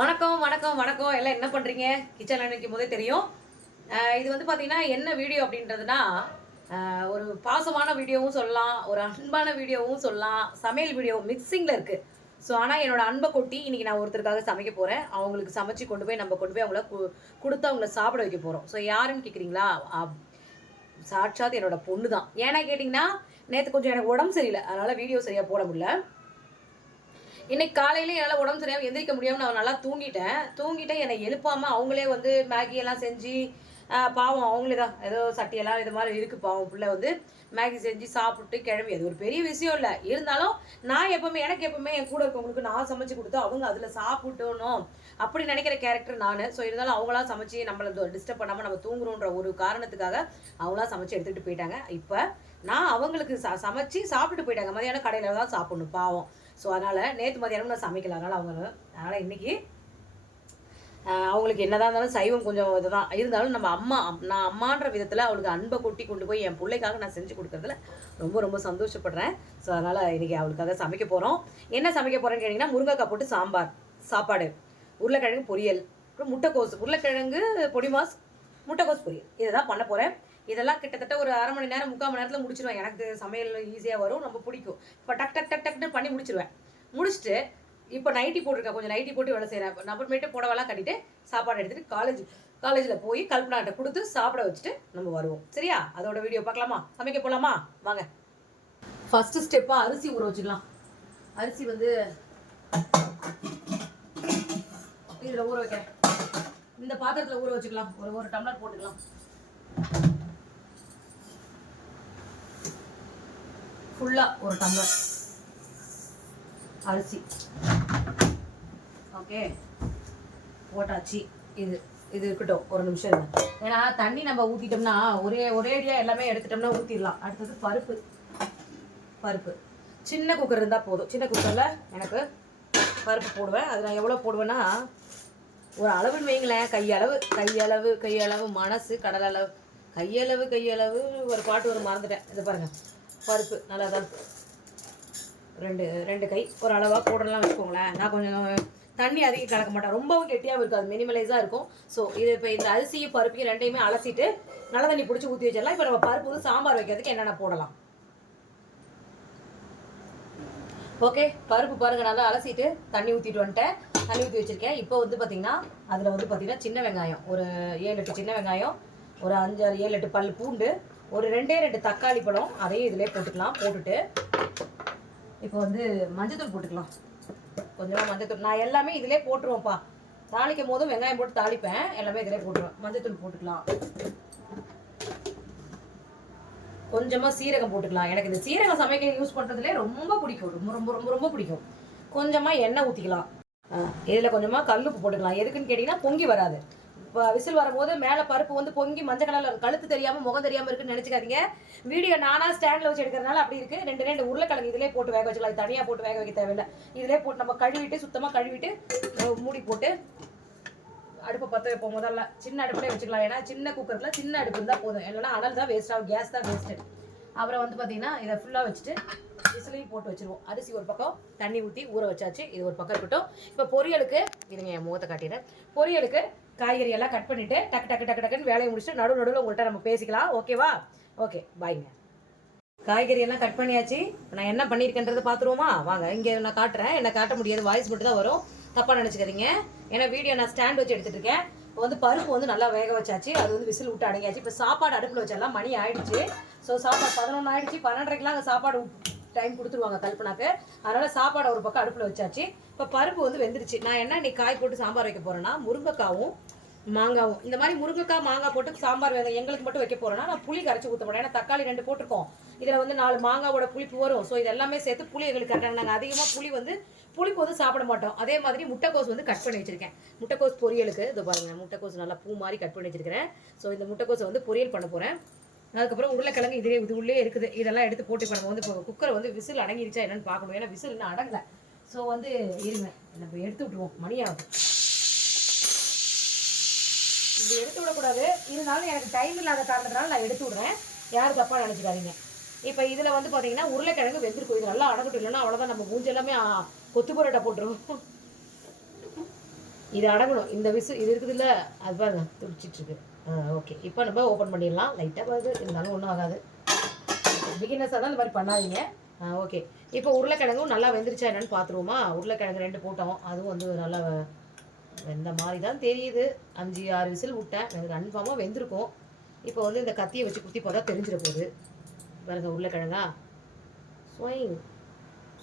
வணக்கம் வணக்கம் வணக்கம் எல்லாம் என்ன பண்ணுறீங்க? கிச்சனில் நினைக்கும் போதே தெரியும். இது வந்து பார்த்தீங்கன்னா என்ன வீடியோ அப்படின்றதுனா, ஒரு பாசமான வீடியோவும் சொல்லலாம், ஒரு அன்பான வீடியோவும் சொல்லலாம், சமையல் வீடியோ மிக்சிங்கில் இருக்குது. ஸோ ஆனால் என்னோட அன்பை கொட்டி இன்றைக்கி நான் ஒருத்தருக்காக சமைக்க போகிறேன். அவங்களுக்கு சமைச்சு கொண்டு போய் அவங்கள கொடுத்து அவங்கள சாப்பிட வைக்க போகிறோம். ஸோ யாருன்னு கேட்குறீங்களா? சாட்சாத் என்னோட பொண்ணு தான். ஏன்னா கேட்டிங்கன்னா, நேற்று கொஞ்சம் எனக்கு உடம்பு சரியில்லை, அதனால் வீடியோ சரியாக போட முடியல. இன்னைக்கு காலையில என்னால் உடம்பு சரியாமல் எந்திரிக்க முடியாமல் நான் நல்லா தூங்கிட்டேன். என்னை எழுப்பாமல் அவங்களே வந்து மேகி எல்லாம் செஞ்சு, பாவம் அவங்களே தான் ஏதோ சட்டியெல்லாம் இது மாதிரி இருக்குது. பாவம் பிள்ளை வந்து மேகி செஞ்சு சாப்பிட்டு கிளம்பி, அது ஒரு பெரிய விஷயம் இல்லை. இருந்தாலும் நான் எனக்கு எப்பவுமே என் கூட இருக்கவங்களுக்கு நான் சமைச்சு கொடுத்து அவங்க அதில் சாப்பிட்டணும் அப்படி நினைக்கிற கேரக்டர் நான். ஸோ இருந்தாலும் அவங்களாம் சமைச்சு நம்மளை டிஸ்டர்ப் பண்ணாமல் நம்ம தூங்குறோன்ற ஒரு காரணத்துக்காக அவங்களாம் சமைச்சு எடுத்துகிட்டு போயிட்டாங்க. இப்போ நான் அவங்களுக்கு சமைச்சு சாப்பிட்டு போயிட்டாங்க. மதியானம் கடையில் தான் சாப்பிடணும் பாவம். ஸோ அதனால் நேற்று மதியானம் நான் சமைக்கல. அதனால் இன்றைக்கி அவங்களுக்கு என்னதான் இருந்தாலும் சைவம் கொஞ்சம் இதுதான் இருந்தாலும் நான் அம்மான்ற விதத்தில் அவளுக்கு அன்பை கொட்டி கொண்டு போய் என் பிள்ளைக்காக நான் செஞ்சு கொடுக்குறதுல ரொம்ப ரொம்ப சந்தோஷப்படுறேன். ஸோ அதனால் இன்றைக்கி அவளுக்காக சமைக்க போகிறோம். என்ன சமைக்க போகிறேன்னு கேட்டிங்கன்னா, முருங்கைக்காய் போட்டு சாப்பாடு, உருளைக்கிழங்கு பொரியல், அப்புறம் முட்டைக்கோஸ், உருளைக்கிழங்கு பொடிமாஸ், முட்டைக்கோஸ் பொரியல், இதை தான் பண்ண போகிறேன். இதெல்லாம் கிட்டத்தட்ட ஒரு அரை மணி நேரம் 3/4 மணி நேரத்தில் முடிச்சிடுவேன். எனக்கு சமையல் ஈஸியாக வரும், ரொம்ப பிடிக்கும். இப்போ டக்குன்னு பண்ணி முடிச்சிடுவேன். முடிச்சுட்டு இப்போ நைட்டி போட்டிருக்கேன், கொஞ்சம் நைட்டி போட்டு வேலை செய்கிறேன். அப்புறமேட்டு புடவெல்லாம் கட்டிட்டு சாப்பாடு எடுத்துகிட்டு காலேஜில் போய் கல்பனாட்ட கொடுத்து சாப்பிட வச்சுட்டு நம்ம வருவோம். சரியா? அதோட வீடியோ பார்க்கலாமா? சமைக்க போகலாமா? வாங்க. ஃபஸ்ட்டு ஸ்டெப்பாக அரிசி ஊற வச்சுக்கலாம். அரிசி வந்து இதில் ஊற வைக்கிறேன். இந்த பாத்திரத்தில் ஊற வச்சுக்கலாம். ஒரு டம்ளர் போட்டுக்கலாம். ஃபுல்லாக ஒரு டம்ளர் அரிசி. ஓகே, போட்டாச்சு. இது இருக்கட்டும், ஒரு நிமிஷம் இருங்க. ஏன்னா தண்ணி நம்ம ஊற்றிட்டோம்னா ஒரேடியாக எல்லாமே எடுத்துட்டோம்னா ஊற்றிடலாம். அடுத்தது பருப்பு சின்ன குக்கர் இருந்தால் போதும். சின்ன குக்கரில் எனக்கு பருப்பு போடுவேன். அது நான் எவ்வளோ போடுவேன்னா, ஒரு அளவுன்னு வைங்களேன். கையளவு மனசு கடலளவு, கையளவு ஒரு பாட்டு ஒரு மறந்துட்டேன். இதை பாருங்கள், பருப்பு நல்லா தான் ரெண்டு கை ஒரு அளவாக போடலாம் வச்சுக்கோங்களேன். நான் கொஞ்சம் தண்ணி அதிகம் கலக்க மாட்டேன், ரொம்பவும் கெட்டியாகவும் இருக்காது, மினிமலைஸாக இருக்கும். ஸோ இது இப்போ இந்த அரிசியும் பருப்பையும் ரெண்டையுமே அலசிட்டு நல்ல தண்ணி பிடிச்சி ஊற்றி வச்சிடலாம். இப்போ நம்ம பருப்பு வந்து சாம்பார் வைக்கிறதுக்கு என்னென்ன போடலாம். ஓகே, பருப்பு பாருங்கள், நல்லா அலசிட்டு தண்ணி ஊற்றிட்டு வந்துட்டேன். தண்ணி ஊற்றி வச்சுருக்கேன். இப்போ வந்து பார்த்திங்கன்னா அதில் வந்து பார்த்திங்கன்னா சின்ன வெங்காயம் ஒரு 7-8 சின்ன வெங்காயம், ஒரு 5-7-8 பல் பூண்டு, ஒரு 2 தக்காளி பழம், அதையும் இதிலே போட்டுக்கலாம். போட்டுட்டு இப்போ வந்து மஞ்சத்தூள் போட்டுக்கலாம். கொஞ்சமாக மஞ்சத்தூள் நான் எல்லாமே இதிலே போட்டுருவோம்ப்பா. தாளிக்கும் போதும் வெங்காயம் போட்டு தாளிப்பேன், எல்லாமே இதிலே போட்டுருவேன். மஞ்சத்தூள் போட்டுக்கலாம். கொஞ்சமாக சீரகம் போட்டுக்கலாம். எனக்கு இந்த சீரகம் சமைக்க யூஸ் பண்ணுறதுலே ரொம்ப பிடிக்கும், ரொம்ப ரொம்ப ரொம்ப ரொம்ப பிடிக்கும். கொஞ்சமாக எண்ணெய் ஊற்றிக்கலாம். இதில் கொஞ்சமாக கல்லுப்பு போட்டுக்கலாம். எதுக்குன்னு கேட்டிங்கன்னா, பொங்கி வராது. இப்போ விசில் வரும்போது மேலே பருப்பு வந்து பொங்கி மஞ்சள் கலரில் கழுத்து தெரியாமல் முகம் தெரியாமல் இருக்குன்னு நினச்சிக்காதீங்க. வீடியோ நானாக ஸ்டாண்டில் வச்சு எடுக்கிறதுனால அப்படி இருக்குது. 2 உருளைக்கிழங்கு இதிலே போட்டு வேக வச்சுக்கலாம். இது தனியாக போட்டு வேக வைக்க தேவையில்லை. இதிலே போட்டு நம்ம சுத்தமாக கழுவிட்டு மூடி போட்டு அடுப்பை பற்ற வைப்போம். முதல்ல சின்ன அடுப்புலேயே வச்சுக்கலாம். ஏன்னா சின்ன குக்கரில் சின்ன அடுப்பு இருந்தால் போதும், இல்லைன்னா அனல் தான் வேஸ்ட் ஆகும், கேஸ் தான் வேஸ்ட்டு. அப்புறம் வந்து பார்த்திங்கன்னா இதை ஃபுல்லாக வச்சுட்டு விசிலையும் போட்டு வச்சுருவோம். அரிசி ஒரு பக்கம் தண்ணி ஊற்றி ஊற வச்சாச்சு. இது ஒரு பக்கம் இருக்கட்டும். இப்போ பொரியலுக்கு இருங்க, என் முகத்தை காட்டிடுறேன். பொரியலுக்கு காய்கறி எல்லாம் கட் பண்ணிவிட்டு டக்குன்னு வேலையை முடிச்சுட்டு நடுவில் உங்கள்கிட்ட நம்ம பேசிக்கலாம். ஓகேவா? ஓகே, பாய்ங்க. காய்கறி எல்லாம் கட் பண்ணியாச்சு. நான் என்ன பண்ணியிருக்கேன்றதை பார்த்துருவோமா? வாங்க. இங்கே நான் காட்டுறேன். என்ன காட்ட முடியாது, வாய்ஸ் மட்டும் தான் வரும், தப்பாக நினச்சிக்கிறீங்க. ஏன்னா வீடியோ நான் ஸ்டாண்ட் வச்சு எடுத்துகிட்டு இருக்கேன். இப்போ வந்து பருப்பு வந்து நல்லா வேக வச்சாச்சு. அது வந்து விசில் விட்டு அடங்கியாச்சு. இப்போ சாப்பாடு அடுப்பில் வச்சிடலாம். மணி ஆயிடுச்சு. ஸோ சாப்பாடு 11 ஆயிடுச்சு. 12:30க்கெலாம் அங்கே சாப்பாடு டைம் கொடுத்துருவாங்க கல்பனாக்கு. அதனால் சாப்பாடை ஒரு பக்கம் அடுப்பில் வச்சாச்சு. இப்போ பருப்பு வந்து வெந்துருச்சு. நான் என்ன இன்னைக்கு காய் போட்டு சாம்பார் வைக்க போகிறேன்னா, முருங்கைக்காவும் மாங்காவும். இந்த மாதிரி முருங்கைக்காய் மாங்காய் போட்டு சாம்பார் எங்களுக்கு மட்டும் வைக்க போகிறேன்னா நான் புளி கரைச்சி ஊற்ற போகிறேன். ஏன்னா தக்காளி 2 போட்டிருக்கோம். இதில் வந்து 4 மாங்காவோட புளிப்பு வரும். ஸோ இது எல்லாமே சேர்த்து புளி எங்களுக்கு கரெக்டாக. நாங்கள் அதிகமாக புளிப்பு வந்து சாப்பிட மாட்டோம். அதே மாதிரி முட்டைக்கோஸ் வந்து கட் பண்ணி வச்சுருக்கேன். முட்டைக்கோஸ் பொரியலுக்கு இது பாருங்கள், முட்டைக்கோஸ் நல்லா பூ மாதிரி கட் பண்ணி வச்சுருக்கிறேன். ஸோ இந்த முட்டைக்கோஸை வந்து பொரியல் பண்ண போகிறேன். அதுக்கப்புறம் உருளைக்கிழங்கு இது உள்ளே இருக்குது. இதெல்லாம் எடுத்து போட்டு இப்போ நம்ம வந்து இப்போ குக்கரை வந்து விசில் அடங்கிருச்சா என்னன்னு பார்க்கணும். ஏன்னா விசில் இன்னும் அடங்கலை. ஸோ வந்து இருங்க, நம்ம எடுத்து விட்ருவோம், மணி ஆகும். இது எடுத்து விடக்கூடாது, இருந்தாலும் எனக்கு டைம் இல்லாத காரணத்தினால நான் எடுத்து விட்றேன். யாரும் தப்பாக நினச்சிக்காதீங்க. இப்போ இதில் வந்து பார்த்தீங்கன்னா உருளைக்கிழங்கு வெந்திருக்கும். இது நல்லா அடங்கட்டும், இல்லைன்னா அவ்வளோதான், நம்ம மூஞ்சி எல்லாமே கொத்து பரோட்டா போட்டுருவோம். இது அடங்கணும். இந்த இது இருக்குதுல்ல, அது பாருங்க துடிச்சிட்ருக்கு. ஓகே, இப்போ நம்ம ஓப்பன் பண்ணிடலாம். லைட்டாக வருது, இருந்தாலும் ஒன்றும் ஆகாது. பிகினர்ஸாக தான் இந்த மாதிரி பண்ணாதீங்க. ஓகே, இப்போ உருளைக்கிழங்கும் நல்லா வெந்துருச்சா என்னன்னு பார்த்துருவோமா? உருளைக்கிழங்கு 2 போட்டோம், அதுவும் வந்து நல்லா வெந்த மாதிரி தான் தெரியுது. 5-6 விசில் விட்டேன், எனக்கு கன்ஃபார்மாக வெந்திருக்கும். இப்போ வந்து இந்த கத்தியை வச்சு குத்தி போட்டால் தெரிஞ்சிட போகுது. பாருங்க உருளைக்கிழங்கா ஸ்வைங்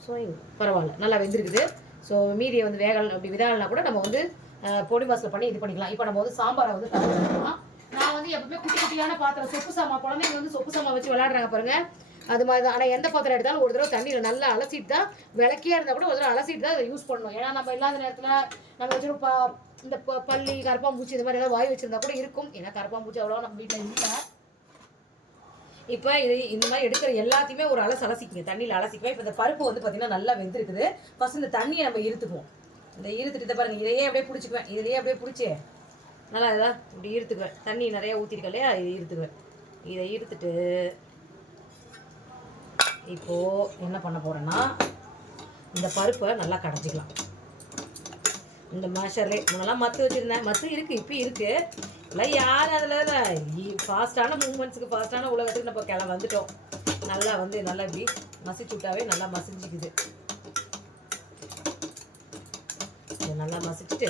ஸ்வைங் பரவாயில்ல, நல்லா வெந்திருக்குது. ஸோ மீதியை வந்து அப்படி விதாலனா கூட நம்ம வந்து பொடி மாசில் பண்ணி இது பண்ணிக்கலாம். இப்போ நம்ம வந்து சாம்பாரை வந்து தயாரிக்கலாம். நான் வந்து எப்பவுமே குட்டி குட்டியான பாத்திரம், சொப்பு சாமா, குழந்தைங்க வந்து சொப்பு சாமா வச்சு விளையாடுறாங்க பாருங்க, அது மாதிரி தான். ஆனால் எந்த பாத்திரம் எடுத்தாலும் ஒரு தடவை தண்ணியில் நல்லா அலசிட்டு தான், விளக்கியாக இருந்தால் கூட ஒரு தடவை அலசிட்டு தான் அதை யூஸ் பண்ணணும். ஏன்னா நம்ம இல்லாத நேரத்தில் நம்ம வச்சுருப்போம் இந்த பள்ளி கரப்பாம்பூச்சி இந்த மாதிரி ஏதாவது வாய் வச்சுருந்தா கூட இருக்கும். ஏன்னா கரப்பாம்பூச்சி அவ்வளோ நம்ம வீட்டில் இல்லை. இப்போ இது இந்த மாதிரி எடுக்கிற எல்லாத்தையுமே ஒரு அலசிக்குங்க, தண்ணியில் அலசிக்குவேன். இப்போ இந்த பருப்பு வந்து பார்த்தீங்கன்னா நல்லா வெந்திருக்குது. ஃபஸ்ட் இந்த தண்ணியை நம்ம இருத்துக்குவோம். இந்த இருத்துட்டு பாருங்கள், இதையே அப்படியே பிடிச்சிக்குவேன். இதிலேயே அப்படியே பிடிச்சி நல்லா இதாக இப்படி இருத்துக்குவேன். தண்ணி நிறையா ஊற்றிருக்க இல்லையா, இதை இருத்துக்குவேன். இதை இருத்துட்டு இப்போது என்ன பண்ண போகிறேன்னா, இந்த பருப்பை நல்லா கடைஞ்சிக்கலாம். இந்த மேஷர்லே முன்னெல்லாம் மத்து வச்சுருந்தேன், மத்து இருக்குது, இப்போ இருக்குது. இல்லை யார் அதில் ஃபாஸ்ட்டான மூமெண்ட்ஸுக்கு, ஃபாஸ்ட்டான உலகத்துக்கு நம்ம வந்துட்டோம். நல்லா வந்து நல்லா இப்படி மசிச்சு விட்டாவே நல்லா மசிஞ்சிக்குது. இதை நல்லா மசிச்சுட்டு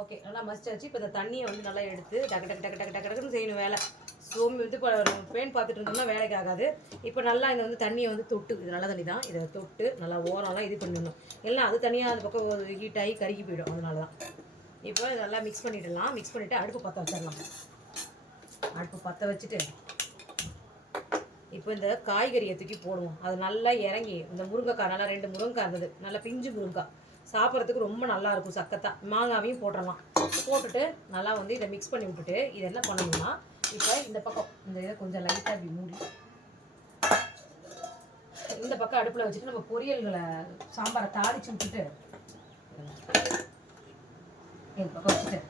ஓகே நல்லா மசிச்சாச்சு. இப்போ இந்த தண்ணியை வந்து நல்லா எடுத்து டக்கு டக்கு டக்கு டக்கு டக்குன்னு செய்யணும் வேலை. சோம்பு வந்து இப்போ பேன் பார்த்துட்டு இருந்தோம்னா வேலைக்கு ஆகாது. இப்போ நல்லா இந்த வந்து தண்ணியை வந்து தொட்டு, இது நல்ல தண்ணி தான், இதை தொட்டு நல்லா ஓரம்லாம் இது பண்ணிடணும். எல்லாம் அது தனியாக அந்த பக்கம் ஹீட் ஆகி கருகி போயிடும். அதனால தான் இப்போ இதெல்லாம் மிக்ஸ் பண்ணிடலாம். மிக்ஸ் பண்ணிவிட்டு அடுப்பு பற்ற வச்சிடலாம். அடுப்பு பற்ற வச்சுட்டு இப்போ இந்த காய்கறியை தூக்கி போடுவோம். அது நல்லா இறங்கி இந்த முருங்கைக்காய், நல்லா 2 முருங்கைக்காய் இருந்தது, நல்லா பிஞ்சு முருங்கைக்காய், சாப்பிட்றதுக்கு ரொம்ப நல்லாயிருக்கும். சக்கத்தாக மாங்காவையும் போட்டுடலாம். போட்டுட்டு நல்லா வந்து இதை மிக்ஸ் பண்ணி விட்டுட்டு இதை என்ன பண்ணணும்னா, இப்போ இந்த பக்கம் இந்த இதை கொஞ்சம் லைட்டாக இப்படி மூடி இந்த பக்கம் அடுப்பில் வச்சுட்டு நம்ம பொரியல்களை சாம்பாரை தாளித்து விட்டுட்டு இந்த பக்கம் வச்சுட்டு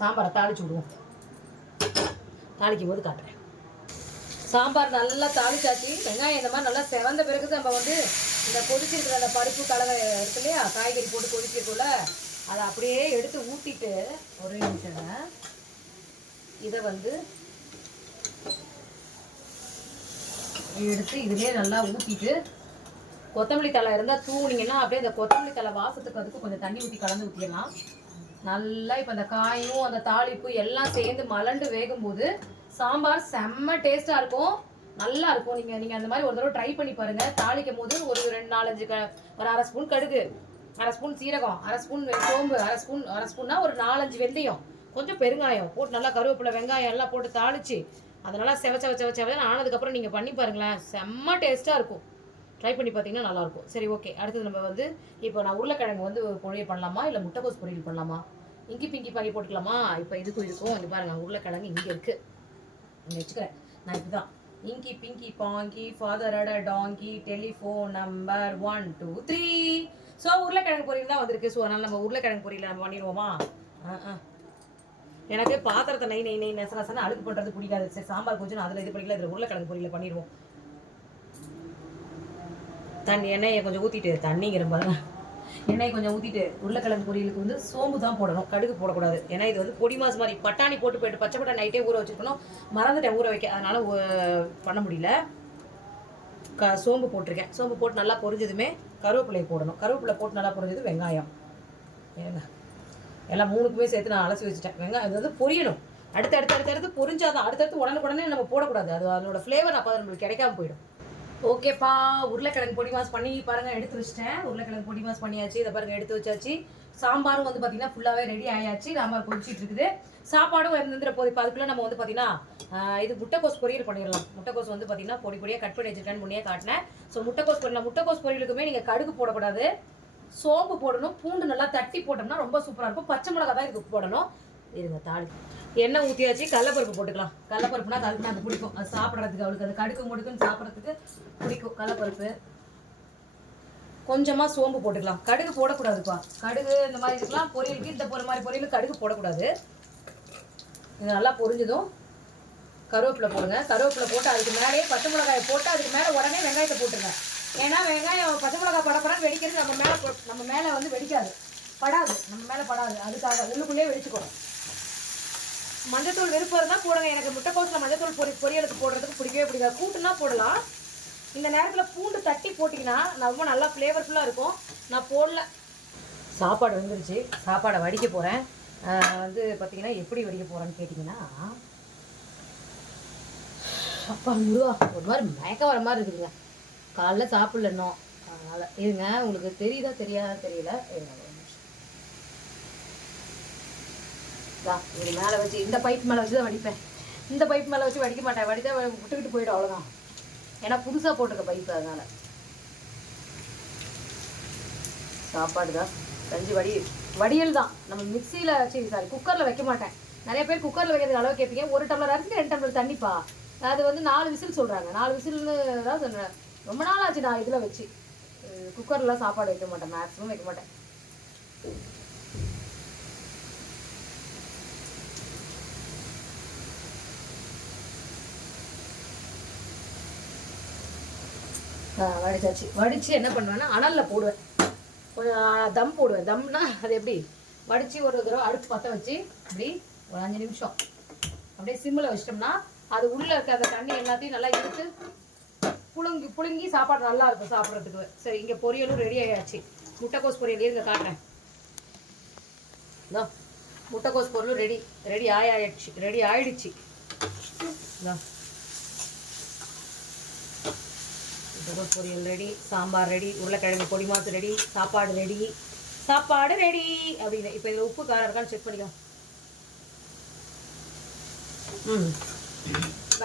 சாம்பாரை தாளித்து விடுவோம். தாளிக்கும் போது காட்டுறேன். சாம்பார் நல்லா தாளிச்சாச்சு. வெங்காயம் இந்த மாதிரி நல்லா செவந்த பிறகு நம்ம வந்து இந்த கொதிச்சிருக்கிற அந்த பருப்பு கடலை இருக்கு இல்லையா, காய்கறி போட்டு கொதிக்கிறதுக்குள்ள அதை அப்படியே எடுத்து ஊற்றிட்டு ஒரே நிமிஷம் இதை வந்து எடுத்து இதுலேயே நல்லா ஊற்றிட்டு கொத்தமல்லி தழை இருந்தால் தூணிங்கன்னா அப்படியே அந்த கொத்தமல்லி தழை வாசத்துக்கு அதுக்கு கொஞ்சம் தண்ணி ஊற்றி கலந்து ஊற்றிடலாம். நல்லா இப்போ அந்த காயும் அந்த தாளிப்பு எல்லாம் சேர்ந்து மலண்டு வேகும்போது சாம்பார் செம்ம டேஸ்ட்டாக இருக்கும், நல்லா இருக்கும். நீங்கள் அந்த மாதிரி ஒரு தடவை ட்ரை பண்ணி பாருங்கள். தாளிக்கும் போது ஒரு 2-4-5 ஒரு 1/2 ஸ்பூன் கடுகு, 1/2 ஸ்பூன் சீரகம், 1/2 ஸ்பூன் சோம்பு, 1/2 ஸ்பூன்னா ஒரு 4-5 வெந்தயம், கொஞ்சம் பெருங்காயம் போட்டு நல்லா கருவேப்பிலை வெங்காயம் எல்லாம் போட்டு தாளித்து அதனால் செவச்சவன்னு ஆனதுக்கப்புறம் நீங்கள் பண்ணி பாருங்களேன், செம்ம டேஸ்ட்டாக இருக்கும். ட்ரை பண்ணி பார்த்தீங்கன்னா நல்லாயிருக்கும். சரி ஓகே, அடுத்தது நம்ம வந்து இப்போ நான் உருளைக்கிழங்கு வந்து பொரியல் பண்ணலாமா இல்லை முட்டைக்கோஸ் பொரியல் பண்ணலாமா, இங்கி பிங்கி பண்ணி போட்டுக்கலாமா? இப்போ இதுக்கும் இங்கே பாருங்கள், உருளைக்கிழங்கு இங்கே இருக்குது, இங்கே வச்சுக்கிறேன். நான் இப்படி தான் இங்கி பிங்கி பாங்கி ஃபாதரோட டாங்கி டெலிஃபோன் நம்பர் 1 2 3. ஸோ உருளைக்கிழங்கு பொரியல் தான் வந்திருக்கு. ஸோ அதனால் நம்ம உருளைக்கிழங்கு பொரியல் நம்ம பண்ணிடுவோமா? எனக்கு பாத்திரத்தை நெய் நெசன அழுக்கு பண்ணுறது பிடிக்காது. சரி சாம்பார் கொஞ்சம் அதில் இது பண்ணிக்கலாம், இதில் உருளைக்கிழங்கு பொரியல் பண்ணிடுவோம். தண்ணி எண்ணெயை கொஞ்சம் ஊற்றிட்டு, தண்ணிங்கிற பாருங்க, எண்ணெயை கொஞ்சம் ஊற்றிட்டு உருளைக்கிழங்கு பொரியலுக்கு வந்து சோம்பு தான் போடணும், கடுகு போடக்கூடாது. ஏன்னா இது வந்து பொடி மாசு மாதிரி பட்டாணி போயிட்டு பச்சை பட்டாணி நைட்டே ஊற வச்சுருக்கணும், மறந்துட்டேன் ஊற வைக்க, அதனால் பண்ண முடியல. சோம்பு போட்டிருக்கேன். சோம்பு போட்டு நல்லா பொரிஞ்சதுமே கருவேப்பிலையை போடணும். கருவேப்பிலை போட்டு நல்லா பொரிஞ்சது வெங்காயம், ஏங்க எல்லாம் 3க்குமே சேர்த்து நான் அலசி வச்சுட்டேன். வெங்காயம் அது வந்து பொரியணும், அடுத்து பொரிஞ்சாதான். அடுத்தடுத்து உடனே நம்ம போடக்கூடாது, அது அதோட ஃப்ளேவர் அப்போ நம்மளுக்கு கிடைக்காம போயிடும். ஓகேப்பா, உருளைக்கிழங்கு பொடி மாஸ் பண்ணி பாருங்கள், எடுத்து வச்சிட்டேன். உருளைக்கிழங்கு பொடி மாஸ் பண்ணியாச்சு, இதை பாருங்கள் எடுத்து வச்சாச்சு. சாம்பாரும் வந்து பார்த்தீங்கன்னா ஃபுல்லாகவே ரெடி ஆயாச்சு. சாம்பார் கொதிச்சிட்டு இருக்குது, சாப்பாடும் இருந்துற போது. இப்போ அதுக்குள்ளே நம்ம வந்து பார்த்தீங்கன்னா இது முட்டைக்கோஸ் பொரியல் பண்ணிடலாம். முட்டைக்கோஸ் வந்து பார்த்தீங்கன்னா பொடியாக கட் பண்ணி வச்சுருக்கேன்னு முன்னே காட்டினேன். ஸோ முட்டைக்கோஸ் பொரியல், முட்டைக்கோஸ் பொரியலுக்குமே நீங்கள் கடுகு போடக்கூடாது, சோம்பு போடணும், பூண்டு நல்லா தட்டி போட்டோம்னா ரொம்ப சூப்பராக இருக்கும். பச்சை மிளகா தான் இதுக்கு போடணும். இதுங்க தாளி எண்ணெய் ஊற்றியாச்சு. கடலப்பருப்பு போட்டுக்கலாம். கடலப்பருப்புனா கழுக்கு அது பிடிக்கும், அது சாப்பிட்றதுக்கு அவளுக்கு அது கடுக்கு முடுக்குன்னு சாப்பிட்றதுக்கு பிடிக்கும் கடலப்பருப்பு. கொஞ்சமாக சோம்பு போட்டுக்கலாம், கடுகு போடக்கூடாதுப்பா. கடுகு இந்த மாதிரி இருக்கலாம் பொரியலுக்கு, இந்த மாதிரி பொரியலுக்கு கடுகு போடக்கூடாது. இது நல்லா பொரிஞ்சதும் கருவேப்பிலை போடுங்க. கருவேப்பிலை போட்டு அதுக்கு மேலேயே பச்சை மிளகாயை போட்டு அதுக்கு மேலே உடனே வெங்காயத்தை போட்டுருங்க. ஏன்னா வெங்காயம் பச்சை மிளகாய் படப்படன்னு வெடிக்கிறது நம்ம மேலே வந்து வெடிக்காது, படாது, நம்ம மேலே படாது. அதுக்காக உள்ளுக்குள்ளேயே வெடிச்சுக்கணும். மஞ்சத்தூள் விருப்பம் இருந்தால் போடுங்க. எனக்கு முட்டைக்கோஸில் மஞ்சத்தூள் பொரியலுக்கு போடுறதுக்கு பிடிக்கவே பிடிக்காது. கூட்டுனா போடலாம். இந்த நேரத்தில் பூண்டு தட்டி போட்டிங்கன்னா ரொம்ப நல்லா ஃப்ளேவர்ஃபுல்லாக இருக்கும். நான் போடல. சாப்பாடு வந்துருச்சு. சாப்பாடை வடிக்க போகிறேன். வந்து பார்த்திங்கன்னா எப்படி வடிக்க போகிறேன்னு கேட்டிங்கன்னா, அப்பா முருகா ஒரு மாதிரி மயக்கம் வர மாதிரி இருக்குதுங்க. காலைல சாப்பிடல இன்னும். அதனால் இருங்க, உங்களுக்கு தெரியுதா தெரியாதா தெரியல. இது மேலே வச்சு இந்த பைப் மேலே வச்சு தான் வடிப்பேன். இந்த பைப் மேலே வச்சு வடிக்க மாட்டேன். வடித்தா விட்டுக்கிட்டு போயிடும், அவ்வளோதான். ஏன்னா புதுசாக போட்டிருக்க பைப்பு, அதனால். சாப்பாடு தான் கஞ்சி வடியல் தான். நம்ம மிக்சியில் சாரி குக்கரில் வைக்க மாட்டேன். நிறைய பேர் குக்கரில் வைக்கிறதுக்கு அளவு கேட்பீங்க. 1 டம்ளர் அரிசி 2 டம்ளர் தண்ணிப்பா. அது வந்து 4 விசில் சொல்கிறாங்க. 4 விசில்னு தான் சொன்னேன். ரொம்ப நாள் ஆச்சு நான் இதில் வச்சு. குக்கர்லாம் சாப்பாடு வைக்க மாட்டேன், மேக்ஸிமம் வைக்க மாட்டேன். வடிச்சாச்சு. வடித்து என்ன பண்ணுவேன்னா அனலில் போடுவேன். கொஞ்சம் தம் போடுவேன். தம்னா அது எப்படி, வடித்து ஒரு தடவை அடுப்பு பற்ற வச்சு அப்படி ஒரு 5 நிமிஷம் அப்படியே சிம்மில் வச்சிட்டோம்னா அது உள்ளே இருக்க அந்த தண்ணி எல்லாத்தையும் நல்லா இழுத்து புழுங்கி சாப்பாடு நல்லா இருக்கும் சாப்பிட்றதுக்கு. சரி, இங்கே பொரியலும் ரெடி ஆகிடுச்சு. முட்டைக்கோஸ் பொரியல் இருங்க காட்டுறேன். முட்டைக்கோஸ் பொரியலும் ரெடி ஆயிடுச்சு. முட்டைக்கோஸ் பொரியல் ரெடி, சாம்பார் ரெடி, உருளைக்கிழங்கு பொடி மாசு ரெடி, சாப்பாடு ரெடி அப்படின்னு. இப்போ இதில் உப்பு காரம் இருக்கான்னு செக் பண்ணிக்கலாம்.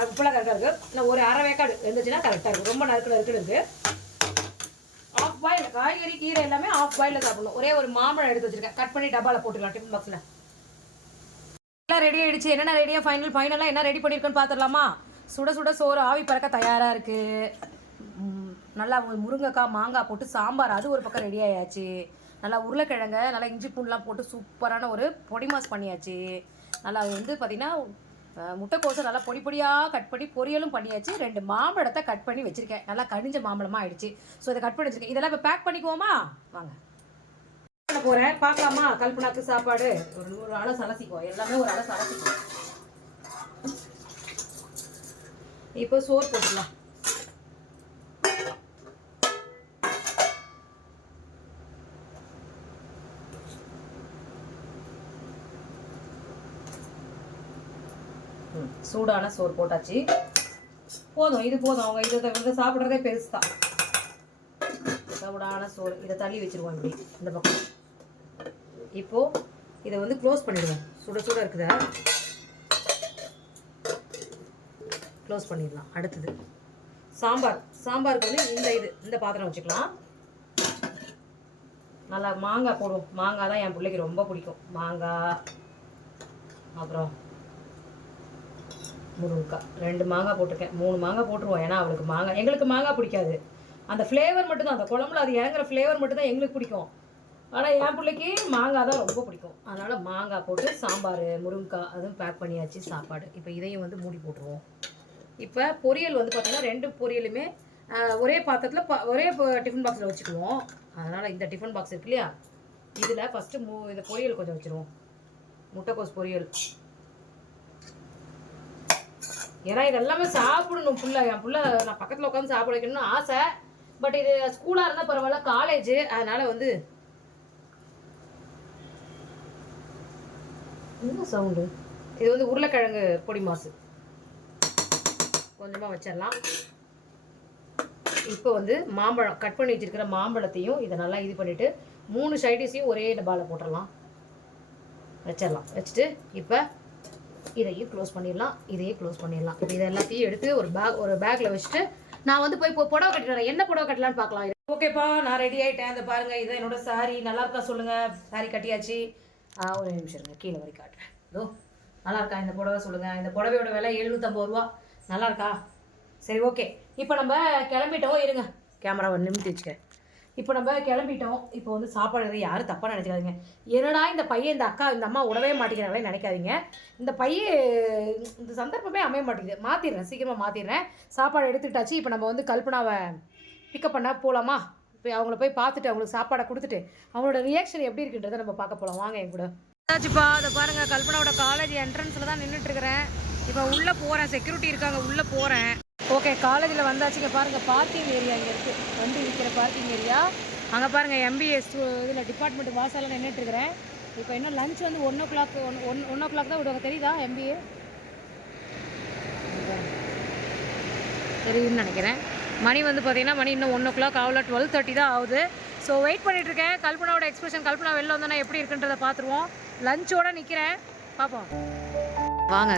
உப்புலாம் கரெக்டாக இருக்குது. இல்லை ஒரு அரை வேக்காடு இருந்துச்சுன்னா கரெக்டாக இருக்கும். ரொம்ப நறுக்குது. ஆஃப் பாயில் காய்கறி கீரை எல்லாமே ஆஃப் பாயிலில் சாப்பிடணும். ஒரே ஒரு மாம்பழம் எடுத்து வச்சுருக்கேன். கட் பண்ணி டப்பாவில் போட்டுக்கலாம் டிஃபன் பாக்ஸில். எல்லாம் ரெடி ஆகிடுச்சு. என்னென்ன ரெடியாக ஃபைனலாக என்ன ரெடி பண்ணியிருக்கோன்னு பார்த்துடலாமா? சுட சோறு ஆவி பறக்க தயாராக இருக்குது. நல்லா முருங்கைக்காய் மாங்காய் போட்டு சாம்பார், அது ஒரு பக்கம் ரெடி ஆயாச்சு. நல்லா உருளைக்கிழங்க நல்லா இஞ்சி பூண்டுலாம் போட்டு சூப்பரான ஒரு பொடி மாஸ் பண்ணியாச்சு. நல்லா வந்து பார்த்திங்கன்னா முட்டைக்கோசை நல்லா பொடியாக கட் பண்ணி பொரியலும் பண்ணியாச்சு. 2 மாம்பழத்தை கட் பண்ணி வச்சுருக்கேன். நல்லா கனிஞ்ச மாம்பழமாக ஆயிடுச்சு. ஸோ இதை கட் பண்ணி வச்சுருக்கேன். இதெல்லாம் இப்போ பேக் பண்ணிக்குவோமா? வாங்க பண்ண போகிறேன். பார்க்கலாமா? கல்பனாக்கு சாப்பாடு ஒரு அலை சலசிக்குவோம். எல்லாமே ஒரு அலை சலசிக்குவோம். இப்போ சோறு போட்டுக்கலாம். சூடான சோறு போட்டாச்சு. இது போதும். அவங்க இதை சாப்பிட்றதே பெருசு தான். சூடான சோறு இதை தள்ளி வச்சுருவோம் இப்படி இந்த பக்கம். இப்போது இதை வந்து க்ளோஸ் பண்ணிடுவோம். சுட இருக்குதா க்ளோஸ் பண்ணிடலாம். அடுத்தது சாம்பாருக்கு வந்து இந்த பாத்திரம் வச்சுக்கலாம். நல்லா மாங்காய் போடுவோம். மாங்காய் தான் என் பிள்ளைக்கு ரொம்ப பிடிக்கும். மாங்காய், அப்புறம் முருங்கைக்காய். 2 மாங்காய் போட்டிருக்கேன். 3 மாங்காய் போட்டுருவோம். ஏன்னா அவளுக்கு எங்களுக்கு மாங்காய் பிடிக்காது. அந்த ஃப்ளேவர் மட்டும்தான், அந்த குழம்புல அது இறங்குற ஃப்ளேவர் மட்டும்தான் எங்களுக்கு பிடிக்கும். ஆனால் என் பிள்ளைக்கு மாங்காய் தான் ரொம்ப பிடிக்கும். அதனால் மாங்காய் போட்டு சாம்பார், முருங்கைக்காய் அதுவும் பேக் பண்ணியாச்சு சாப்பாடு. இப்போ இதையும் வந்து மூடி போட்டுருவோம். இப்போ பொரியல் வந்து பார்த்திங்கன்னா 2 பொரியலுமே ஒரே பாத்திரத்தில் ஒரே டிஃபன் பாக்ஸில் வச்சுக்குவோம். அதனால் இந்த டிஃபன் பாக்ஸ் இருக்கு இல்லையா, இதில் ஃபஸ்ட்டு இந்த பொரியல் கொஞ்சம் வச்சுருவோம். முட்டைக்கோஸ் பொரியல். ஏன்னா இதெல்லாமே சாப்பிடணும். என் புள்ள நான் பக்கத்தில் உட்காந்து சாப்பிட வைக்கணும்னு ஆசை. பட் இது ஸ்கூலாக இருந்தால் பரவாயில்ல, காலேஜ். அதனால் வந்து என்ன சவுண்டு, இது வந்து உருளைக்கிழங்கு பொடி மாசு கொஞ்சமாக வச்சிடலாம். இப்போ வந்து மாம்பழம் கட் பண்ணி வச்சுருக்கிற மாம்பழத்தையும் இதை நல்லா இது பண்ணிவிட்டு 3 சைடிஸையும் ஒரே டப்பாவில் போட்டுடலாம். வச்சிடலாம். வச்சுட்டு இப்போ இதையும் க்ளோஸ் பண்ணிடலாம். இப்போ இதை எல்லாத்தையும் எடுத்து ஒரு பேக்கில் வச்சுட்டு நான் வந்து போய் புடவை கட்டிடுறேன். என்ன புடவை கட்டலான்னு பார்க்கலாம். ஓகேப்பா, நான் ரெடி ஆகிட்டேன். அந்த பாருங்கள், இதை என்னோட சாரி. நல்லா இருக்கா சொல்லுங்கள். சாரி கட்டியாச்சு. ஒரு நிமிஷம் இருங்க, கீழே வரை காட்டுறேன். நல்லா இருக்கா இந்த புடவை சொல்லுங்கள். இந்த புடவையோட விலை 750 ரூபா. நல்லா இருக்கா? சரி, ஓகே. இப்போ நம்ம கிளம்பிட்டோம். இருங்க, கேமராவை நிமித்தி வச்சுக்க. இப்போ நம்ம கிளம்பிட்டோம். இப்போ வந்து சாப்பாடு யாரும் தப்பாக நினச்சிக்காதீங்க. என்னடா இந்த பையன் இந்த அக்கா இந்த அம்மா விடவே மாட்டேங்கிறாங்களே நினைக்காதீங்க. இந்த பையன் இந்த சந்தர்ப்பமே அமைய மாட்டேங்குது. மாற்றிடுறேன், சீக்கிரமாக மாற்றிடுறேன். சாப்பாடு எடுத்துக்கிட்டாச்சு. இப்போ நம்ம வந்து கல்பனாவை பிக்கப் பண்ண போகலாமா? இப்போ அவங்கள போய் பார்த்துட்டு அவங்களுக்கு சாப்பாடை கொடுத்துட்டு அவங்களோட ரியாக்ஷன் எப்படி இருக்குன்றதை நம்ம பார்க்க போகலாம். வாங்க என் கூட. ஆச்சுப்பா, அதை பாருங்கள், கல்பனாவோட காலேஜ் என்ட்ரன்ஸில் தான் நின்றுட்டுருக்கிறேன். இப்போ உள்ளே போகிறேன், செக்யூரிட்டி இருக்காங்க, உள்ளே போகிறேன். ஓகே, காலேஜில் வந்தாச்சுங்க. பாருங்கள், பார்க்கிங் ஏரியா இங்கே இருக்குது, வண்டி விற்கிற பார்க்கிங் ஏரியா. அங்கே பாருங்கள், எம்பிஎஸ் இதில் டிபார்ட்மெண்ட் வாசலில் நின்றுட்டுருக்கிறேன். இப்போ இன்னும் லஞ்ச் வந்து 1 o'clock தான் விடுவாங்க. தெரியுதா எம்பிஏ? தெரியும்னு நினைக்கிறேன். மணி வந்து பார்த்தீங்கன்னா மணி இன்னும் 1 o'clock ஆகல, 12:30 தான் ஆகுது. ஸோ வெயிட் பண்ணிகிட்ருக்கேன். கல்பனாவோட எக்ஸ்பிரஷன், கல்பனா வெளில வந்தோன்னா எப்படி இருக்குன்றதை பார்த்துருவோம். லஞ்சோடு நிற்கிறேன், பார்ப்போம். வாங்க,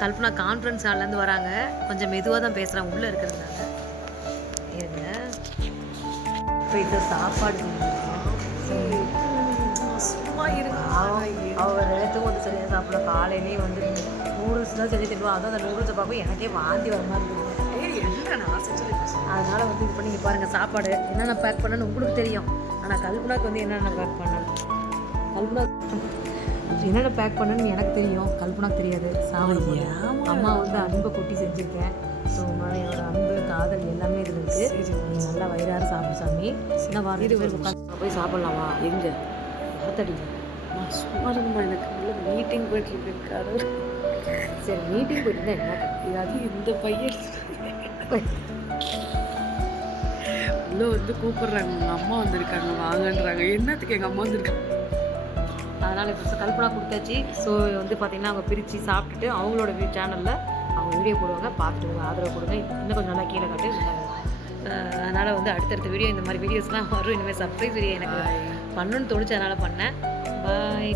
கல்பனா கான்ஃபரன்ஸ் ஹால்லேருந்து வராங்க. கொஞ்சம் மெதுவாக தான் பேசுகிறாங்க, உள்ளே இருக்கிறதுனால. இருங்க, இப்போ இதை சாப்பாடு சும்மா இருக்கு. அவர் நேரத்துக்கும் வந்து சரியாக சாப்பிட. காலையிலேயே வந்து நூடுல்ஸ் தான் சொல்லி தருவோம். அதுவும் அந்த நூடுல்ஸை பார்க்கும் எனக்கே வாந்தி வர மாதிரி இருக்குது. அதனால் வந்து இது பண்ணி பாருங்கள், சாப்பாடு என்னென்ன பேக் பண்ணணும்னு உங்களுக்கு தெரியும். ஆனால் கல்பனாக்கு வந்து என்னென்ன பேக் பண்ணணும், கல்பனா என்னென்ன பேக் பண்ணணும்னு எனக்கு தெரியும், கல்பனாக்கு தெரியாது. சாப்பிட அம்மா வந்து அன்பை கொட்டி செஞ்சுருக்கேன். ஸோ என்னோட அன்பு, காதல் எல்லாமே இதில் இருக்குது. நீ நல்லா வயிறார சாப்பிடு சாமி. சின்ன வாரம் உட்காந்து போய் சாப்பிட்லாமா? எங்கே? மரத்தடியில். சும்மா இருக்குமா, எனக்கு மீட்டிங் போயிட்டுருக்காரு. சரி, மீட்டிங் போயிட்டு தான் என்ன அது இந்த பையன் உள்ளே வந்து கூப்பிட்றாங்க, உங்கள் அம்மா வந்திருக்காங்க வாங்கன்றாங்க. என்னத்துக்கு எங்கள் அம்மா வந்திருக்காங்க? அதனால் இப்போ கல்பனா கொடுத்தாச்சு. ஸோ வந்து பார்த்திங்கன்னா அவங்க பிரித்து சாப்பிட்டுட்டு அவங்களோட சேனலில் அவங்க வீடியோ போடுவாங்க. பார்த்துட்டு ஆதரவு கொடுங்க. இன்னும் கொஞ்சம் நல்லா கீழே காட்டு. அதனால் வந்து அடுத்தடுத்த வீடியோ இந்த மாதிரி வீடியோஸ்லாம் வரும். இனிமேல் சர்ப்ரைஸ் வீடியோ எனக்கு பண்ணணும்னு தோணுச்சு, அதனால் பண்ணேன். பாய்.